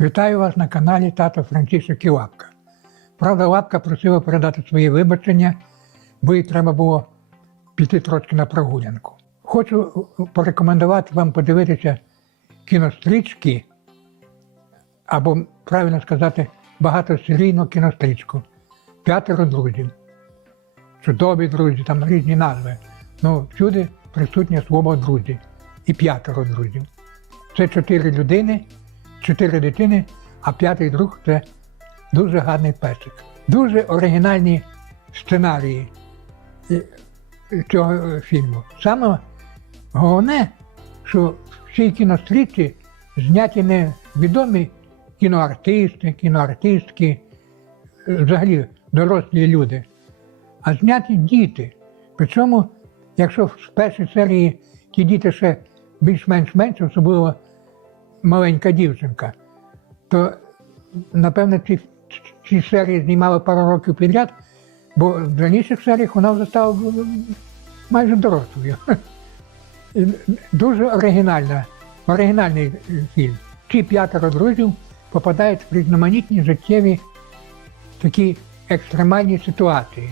Вітаю вас на каналі Тато Францисок і Лапка. Правда, Лапка просила передати своє вибачення, бо їй треба було піти трошки на прогулянку. Хочу порекомендувати вам подивитися кінострічки, або правильно сказати, багатосерійну кінострічку П'ятеро друзів. Чудові друзі, там різні назви. Ну, всюди присутнє слово друзі і п'ятеро друзів. Це чотири людини, чотири дитини, а п'ятий друг це дуже гарний песик. Дуже оригінальні сценарії е, цього фільму. Саме головне, що в цій кінострічці зняті не відомі кіноартисти, кіноартистки, взагалі дорослі люди, а зняті діти. Причому, якщо в першій серії ті діти ще більш-менш менше, особливо маленька дівчинка, то напевно ці, ці серії знімали пару років підряд, бо в раніших серіях вона вже стала майже дорослою. Дуже оригінальна, оригінальний е, фільм. Ці п'ятеро друзів попадають в різноманітні життєві такі екстремальні ситуації.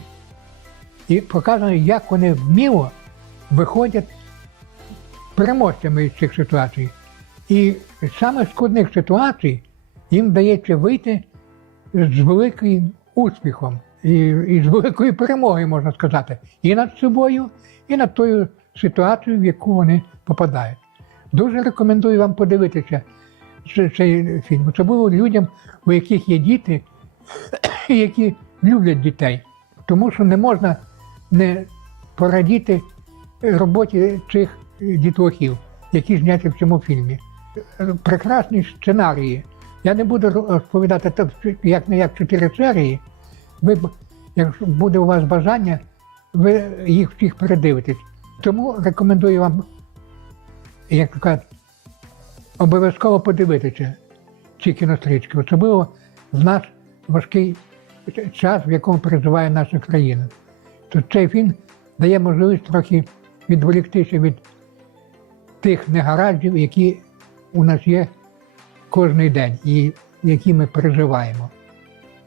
І показано, як вони вміло виходять переможцями із цих ситуацій. І саме складних ситуацій їм вдається вийти з великим успіхом і, і з великою перемогою, можна сказати, і над собою, і над тою ситуацією, в яку вони попадають. Дуже рекомендую вам подивитися цей фільм, особливо людям, у яких є діти, які люблять дітей. Тому що не можна не порадіти роботі цих дітлахів, які зняті в цьому фільмі. Прекрасні сценарії. Я не буду розповідати як не як чотири серії. Ви, якщо буде у вас бажання, ви їх всіх передивитесь. Тому рекомендую вам, як кажуть, обов'язково подивитися ці кінострічки, особливо в наш важкий час, в якому переживає наша країна. То цей фільм дає можливість трохи відволіктися від тих негараздів, які у нас є кожен день і які ми переживаємо.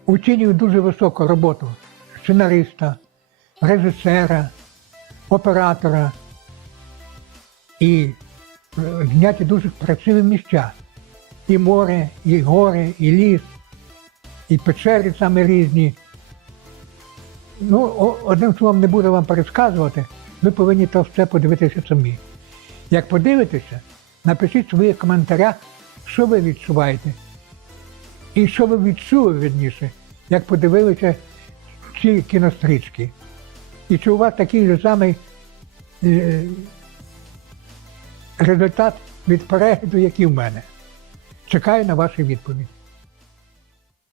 Оцінюю дуже високу роботу сценариста, режисера, оператора і е, зняті дуже красиві місця. І море, і гори, і ліс, і печери саме різні. Ну, одним словом, не буду вам пересказувати, ви повинні то все подивитися самі. Як подивитеся, напишіть в своїх коментарях, що ви відчуваєте. І що ви відчули відніше, як подивилися ці кінострічки. І чи у вас такий же самий е, результат від перегляду, як і в мене. Чекаю на ваші відповіді.